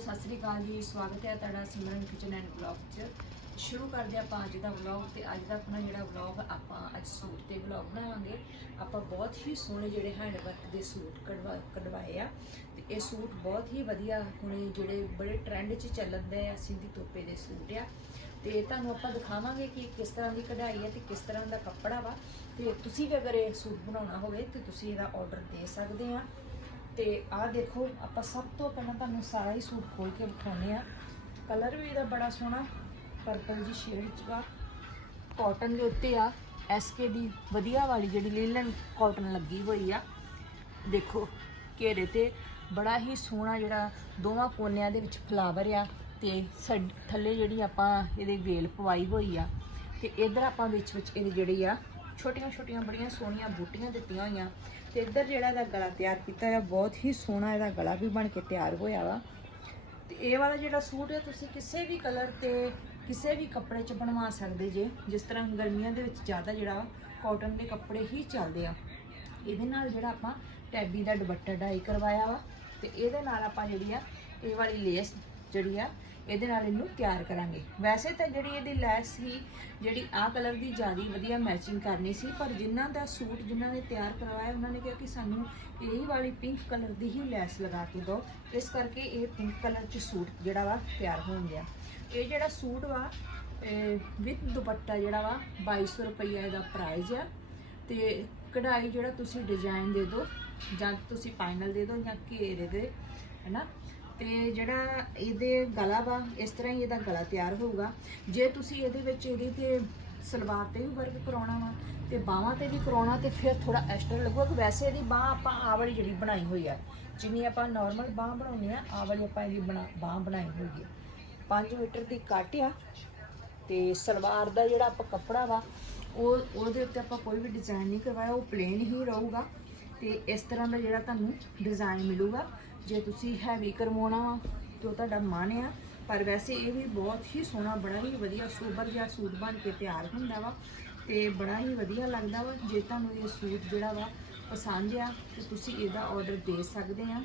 ਸਤਿ ਸ੍ਰੀ ਅਕਾਲ ਜੀ, ਸਵਾਗਤ ਹੈ ਤੁਹਾਡਾ ਸਿਮਰਨ ਕਿਚਨ ਐਂਡ ਵਲੌਗ 'ਚ। ਸ਼ੁਰੂ ਕਰਦੇ ਆਪਾਂ ਅੱਜ ਦਾ ਵਲੌਗ ਤੇ ਅੱਜ ਦਾ ਆਪਣਾ ਜਿਹੜਾ ਵਲੌਗ ਆਪਾਂ ਅੱਜ ਸੂਟ ਤੇ ਵਲੌਗ ਬਣਾਵਾਂਗੇ। ਆਪਾਂ ਬਹੁਤ ਹੀ ਸੋਹਣੇ ਜਿਹੜੇ ਹੈਂਡ ਵਰਕ ਦੇ ਸੂਟ ਕਢਵਾ, ਕਢਵਾਏ ਆ। ਤੇ ਇਹ ਸੂਟ ਬਹੁਤ ਹੀ ਵਧੀਆ ਹੁਣੇ ਜਿਹੜੇ ਬੜੇ ਟ੍ਰੈਂਡ 'ਚ ਚੱਲਦੇ ਆ, ਸਿੰਧੀ ਤੋਪੇ ਦੇ ਸੂਟ ਆ। ਤੇ ਤੁਹਾਨੂੰ ਆਪਾਂ ਦਿਖਾਵਾਂਗੇ ਕਿ ਕਿਸ ਤਰ੍ਹਾਂ ਦੀ ਕਢਾਈ ਹੈ ਤੇ ਕਿਸ ਤਰ੍ਹਾਂ ਦਾ ਕੱਪੜਾ ਵਾ। ਤੇ ਤੁਸੀਂ ਵੀ ਅਗਰ ਇਹ ਸੂਟ ਬਣਾਉਣਾ ਹੋਵੇ ਤੇ ਤੁਸੀਂ ਇਹਦਾ ਆਰਡਰ ਦੇ ਸਕਦੇ ਆ। ਤੇ ਆਹ ਦੇਖੋ, ਆਪਾਂ ਸਭ ਤੋਂ ਪਹਿਲਾਂ ਤੁਹਾਨੂੰ ਸਾਰਾ ਹੀ ਸੂਟ ਖੋਲ ਕੇ ਵਿਖਾਉਂਦੇ ਆ ਕਲਰ ਵੀ ਇਹਦਾ ਬੜਾ ਸੋਹਣਾ ਪਰਪਲ ਜੀ ਸ਼ੇਡ ਚ ਵਾ। ਕਾਟਨ ਦੇ ਉੱਤੇ ਆ ਐਸਕੇ ਦੀ ਵਧੀਆ ਵਾਲੀ ਜਿਹੜੀ ਲੀਲਨ ਕਾਟਨ ਲੱਗੀ ਹੋਈ ਆ। ਦੇਖੋ, ਘੇਰੇ ਤੇ ਬੜਾ ਹੀ ਸੋਹਣਾ ਜਿਹੜਾ ਦੋਵਾਂ ਕੋਨਿਆਂ ਦੇ ਵਿੱਚ ਫਲਾਵਰ ਆ ਤੇ ਸਡ- ਥੱਲੇ ਜਿਹੜੀ ਆਪਾਂ ਇਹਦੇ ਵੇਲ ਪਵਾਈ ਹੋਈ ਆ। ਤੇ ਇਧਰ ਆਪਾਂ ਵਿੱਚ ਵਿੱਚ ਇਹਦੀ ਜਿਹੜੀ ਆ ਛੋਟੀਆਂ ਛੋਟੀਆਂ ਬੜੀਆਂ ਸੋਹਣੀਆਂ ਬੂਟੀਆਂ ਦਿੱਤੀਆਂ ਹੋਈਆਂ ਤੇ ਇੱਧਰ ਜਿਹੜਾ ਇਹਦਾ ਗਲਾ ਤਿਆਰ ਕੀਤਾ ਹੋਇਆ, ਬਹੁਤ ਹੀ ਸੋਹਣਾ ਇਹਦਾ ਗਲਾ ਵੀ ਬਣ ਕੇ ਤਿਆਰ ਹੋਇਆ ਵਾ। ਤੇ ਇਹ ਵਾਲਾ ਜਿਹੜਾ ਸੂਟ ਹੈ, ਤੁਸੀਂ ਕਿਸੇ ਵੀ ਕਲਰ ਤੇ ਕਿਸੇ ਵੀ ਕੱਪੜੇ 'ਚ ਬਣਵਾ ਸਕਦੇ ਜੇ, ਜਿਸ ਤਰ੍ਹਾਂ ਗਰਮੀਆਂ ਦੇ ਵਿੱਚ ਜ਼ਿਆਦਾ ਜਿਹੜਾ ਕਾਟਨ ਦੇ ਕੱਪੜੇ ਹੀ ਚੱਲਦੇ ਆ। ਇਹਦੇ ਨਾਲ ਜਿਹੜਾ ਆਪਾਂ ਟੈਬੀ ਦਾ ਦੁਪੱਟਾ ਡਾਈ ਕਰਵਾਇਆ ਵਾ ਤੇ ਇਹਦੇ ਨਾਲ ਆਪਾਂ ਜਿਹੜੀ ਆ, ਇਹ ਵਾਲੀ ਲੇਸ ਜਿਹੜੀ ਆ, ਇਹਦੇ ਨਾਲ ਇਹਨੂੰ ਤਿਆਰ ਕਰਾਂਗੇ। ਵੈਸੇ ਤਾਂ ਜਿਹੜੀ ਇਹਦੀ ਲੈਸ ਸੀ, ਜਿਹੜੀ ਆਹ ਕਲਰ ਦੀ ਜ਼ਿਆਦਾ ਵਧੀਆ ਮੈਚਿੰਗ ਕਰਨੀ ਸੀ, ਪਰ ਜਿਨ੍ਹਾਂ ਦਾ ਸੂਟ ਜਿਨ੍ਹਾਂ ਨੇ ਤਿਆਰ ਕਰਵਾਇਆ, ਉਹਨਾਂ ਨੇ ਕਿਹਾ ਕਿ ਸਾਨੂੰ ਇਹੀ ਵਾਲੀ ਪਿੰਕ ਕਲਰ ਦੀ ਹੀ ਲੈਸ ਲਗਾ ਕੇ ਦਿਓ। ਇਸ ਕਰਕੇ ਇਹ ਪਿੰਕ ਕਲਰ ਚ ਸੂਟ ਜਿਹੜਾ ਵਾ ਤਿਆਰ ਹੋਣ ਗਿਆ। ਇਹ ਜਿਹੜਾ ਸੂਟ ਵਾ ਵਿਦ ਦੁਪੱਟਾ ਜਿਹੜਾ ਵਾ 2200 ਰੁਪਈਆ ਇਹਦਾ ਪ੍ਰਾਈਸ ਆ। ਤੇ ਕਢਾਈ ਜਿਹੜਾ ਤੁਸੀਂ ਡਿਜ਼ਾਈਨ ਦੇ ਦਿਓ, ਜਾਂ ਤੁਸੀਂ ਫਾਈਨਲ ਦੇ ਦਿਓ, ਜਾਂ ਘੇਰੇ ਦੇ, ਹੈਨਾ? ਤੇ ਜਿਹੜਾ ਇਹਦੇ ਗਲਾ ਵਾ, ਇਸ ਤਰ੍ਹਾਂ ਹੀ ਇਹਦਾ ਗਲਾ ਤਿਆਰ ਹੋਊਗਾ। ਜੇ ਤੁਸੀਂ ਇਹਦੇ ਵਿੱਚ ਇਹਦੀ ਤੇ ਸਲਵਾਰ ਤੇ ਵੀ ਵਰਕ ਕਰਾਉਣਾ ਵਾ, ਤੇ ਬਾਹਾਂ ਤੇ ਵੀ ਕਰਾਉਣਾ, ਤੇ ਫਿਰ ਥੋੜਾ ਐਕਸਟਰਾ ਲੱਗੂਗਾ, ਕਿ ਵੈਸੇ ਇਹਦੀ ਬਾਹ ਆਪਾਂ ਆਹ ਵਾਲੀ ਜਿਹੜੀ ਬਣਾਈ ਹੋਈ ਆ, ਜਿੰਨੀ ਆਪਾਂ ਨਾਰਮਲ ਬਾਹ ਬਣਾਉਂਦੇ ਆ, ਆਹ ਵਾਲੀ ਆਪਾਂ ਇਹਦੀ ਬਣਾ, ਬਾਹ ਬਣਾਈ ਹੋਈ ਹੈ 5 ਮੀਟਰ ਦੀ ਕੱਟ ਆ, ਤੇ ਸਲਵਾਰ ਦਾ ਜਿਹੜਾ ਆਪਾਂ ਕੱਪੜਾ ਵਾ, ਉਹ, ਉਹਦੇ ਉੱਤੇ ਆਪਾਂ ਕੋਈ ਵੀ ਡਿਜ਼ਾਈਨ ਨਹੀਂ ਕਰਵਾਇਆ, ਉਹ ਪਲੇਨ ਹੀ ਰਹੂਗਾ। ਤੇ ਇਸ ਤਰ੍ਹਾਂ ਦਾ ਜਿਹੜਾ ਤੁਹਾਨੂੰ ਡਿਜ਼ਾਈਨ ਮਿਲੂਗਾ, ਜੇ ਤੁਸੀਂ ਹੈਵੀ ਕਰਵਾਉਣਾ ਵਾ, ਤੇ ਉਹ ਤੁਹਾਡਾ ਮਨ ਆ। ਪਰ ਵੈਸੇ ਇਹ ਵੀ ਬਹੁਤ ਹੀ ਸੋਹਣਾ, ਬੜਾ ਹੀ ਵਧੀਆ ਸੋਬਰ ਜਿਹਾ ਸੂਟ ਬਣ ਕੇ ਤਿਆਰ ਹੁੰਦਾ ਵਾ ਤੇ ਬੜਾ ਹੀ ਵਧੀਆ ਲੱਗਦਾ ਵਾ। ਜੇ ਤੁਹਾਨੂੰ ਇਹ ਸੂਟ ਜਿਹੜਾ ਵਾ ਪਸੰਦ ਆ, ਤੇ ਤੁਸੀਂ ਇਹਦਾ ਆਰਡਰ ਦੇ ਸਕਦੇ ਆ।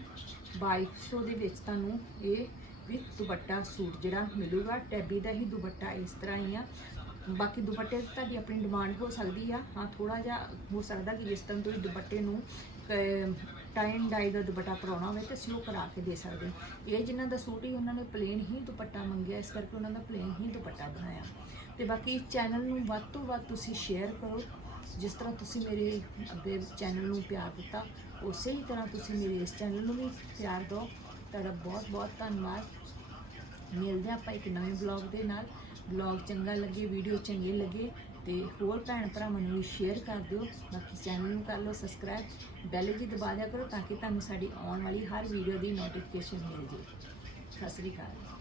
2200 ਦੇ ਵਿੱਚ ਤੁਹਾਨੂੰ ਇਹ ਵੀ ਦੁਪੱਟਾ ਸੂਟ ਜਿਹੜਾ ਮਿਲੂਗਾ। ਟੈਬੀ ਦਾ ਹੀ ਦੁਪੱਟਾ ਇਸ ਤਰ੍ਹਾਂ ਹੀ ਆ। ਬਾਕੀ ਦੁਪੱਟੇ ਤੇ ਤੁਹਾਡੀ ਆਪਣੀ ਡਿਮਾਂਡ ਹੋ ਸਕਦੀ ਆ। ਹਾਂ ਥੋੜਾ ਜਿਹਾ ਹੋ ਸਕਦਾ ਕਿ ਜਿਸ ਤਰ੍ਹਾਂ ਤੁਸੀਂ ਦੁਪੱਟੇ ਨੂੰ ਟਾਈਨ ਡਾਈ ਦਾ ਦੁਪੱਟਾ ਕਰਾਉਣਾ ਹੋਵੇ ਤੇ ਅਸੀਂ ਉਹ ਕਰਾ ਕੇ ਦੇ ਸਕਦੇ ਇਹ ਜਿਨ੍ਹਾਂ ਦਾ ਸੂਟ ਹੀ ਉਹਨਾਂ ਨੇ ਪਲੇਨ ਹੀ ਦੁਪੱਟਾ ਮੰਗਿਆ, ਇਸ ਕਰਕੇ ਉਹਨਾਂ ਦਾ ਪਲੇਨ ਹੀ ਦੁਪੱਟਾ ਬਣਾਇਆ। ਤੇ ਬਾਕੀ ਚੈਨਲ ਨੂੰ ਵੱਧ ਤੋਂ ਵੱਧ ਤੁਸੀਂ ਸ਼ੇਅਰ ਕਰੋ। ਜਿਸ ਤਰ੍ਹਾਂ ਤੁਸੀਂ ਮੇਰੇ ਅੱਗੇ ਚੈਨਲ ਨੂੰ ਪਿਆਰ ਦਿੱਤਾ, ਉਸੇ ਹੀ ਤਰ੍ਹਾਂ ਤੁਸੀਂ ਮੇਰੇ ਇਸ ਚੈਨਲ ਨੂੰ ਵੀ ਪਿਆਰ ਦਿਓ। ਤੁਹਾਡਾ ਬਹੁਤ ਬਹੁਤ ਧੰਨਵਾਦ। ਮਿਲਦੇ ਹਾਂ ਆਪਾਂ ਇੱਕ ਨਵੇਂ ਬਲੌਗ ਦੇ ਨਾਲ। ਬਲੌਗ ਚੰਗਾ ਲੱਗੇ ਵੀਡੀਓ ਚੰਗੀ ਲੱਗੇ, ਤੇ ਹੋਰ ਭੈਣ ਭਰਾਵਾਂ ਨੂੰ ਸ਼ੇਅਰ ਕਰ ਦਿਓ। ਬਾਕੀ ਚੈਨਲ ਨੂੰ ਕਰ ਲਓ ਸਬਸਕ੍ਰਾਈਬ ਬੈਲ ਵੀ ਦਬਾ ਦਿਆ ਕਰੋ ਤਾਂ ਕਿ ਤੁਹਾਨੂੰ ਸਾਡੀ ਆਉਣ ਵਾਲੀ ਹਰ ਵੀਡੀਓ ਦੀ ਨੋਟੀਫਿਕੇਸ਼ਨ ਮਿਲ ਜੇ। ਸਤਿ ਸ੍ਰੀ ਅਕਾਲ।